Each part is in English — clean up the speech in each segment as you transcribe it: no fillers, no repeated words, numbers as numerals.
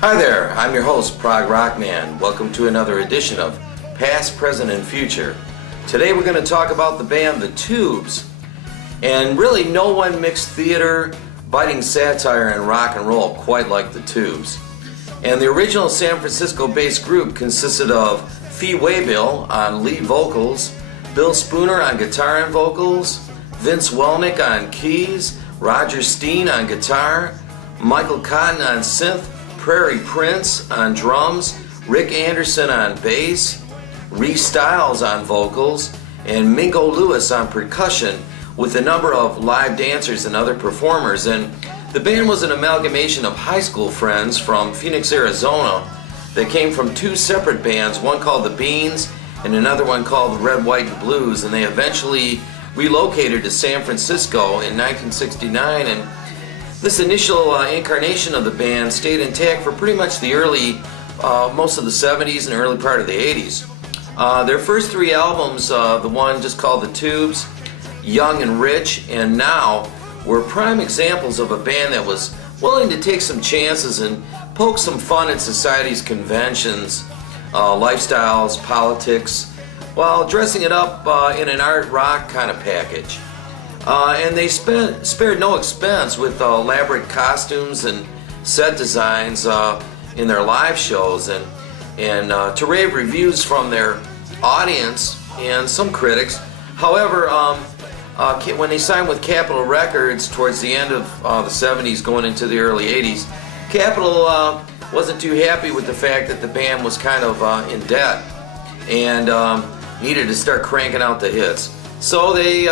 Hi there, I'm your host, Progrockman. Welcome to another edition of Past, Present, and Future. Today we're going to talk about the band The Tubes. And really no one mixed theater, biting satire, and rock and roll quite like The Tubes. And the original San Francisco-based group consisted of Fee Waybill on lead vocals, Bill Spooner on guitar and vocals, Vince Welnick on keys, Roger Steen on guitar, Michael Cotton on synth, Prairie Prince on drums, Rick Anderson on bass, Reese Stiles on vocals, and Mingo Lewis on percussion, with a number of live dancers and other performers. And the band was an amalgamation of high school friends from Phoenix, Arizona that came from two separate bands, one called The Beans and another one called The Red, White, and Blues, and they eventually relocated to San Francisco in 1969, and this initial incarnation of the band stayed intact for pretty much the early, most of the 70s and early part of the 80s. Their first three albums, the one just called The Tubes, Young and Rich, and Now, were prime examples of a band that was willing to take some chances and poke some fun at society's conventions, lifestyles, politics, while dressing it up in an art rock kind of package. And they spared no expense with elaborate costumes and set designs in their live shows, and to rave reviews from their audience and some critics. However, when they signed with Capitol Records towards the end of the 70s going into the early 80s, Capitol wasn't too happy with the fact that the band was kind of in debt and needed to start cranking out the hits. So they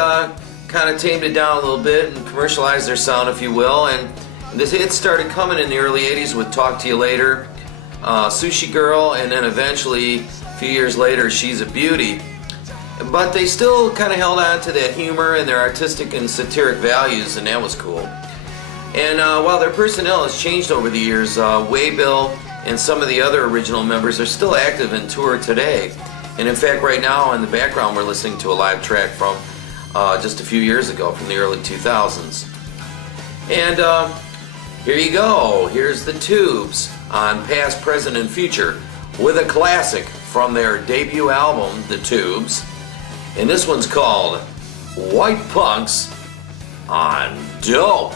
kind of tamed it down a little bit and commercialized their sound, if you will, and this hit started coming in the early 80s with Talk to You Later, Sushi Girl, and then eventually a few years later She's a Beauty. But they still kind of held on to that humor and their artistic and satiric values, and that was cool. And while their personnel has changed over the years, Waybill and some of the other original members are still active and tour today. And in fact, right now in the background we're listening to a live track from just a few years ago, from the early 2000s. And here you go. Here's The Tubes on Past, Present, and Future with a classic from their debut album, The Tubes. And this one's called White Punks on Dope.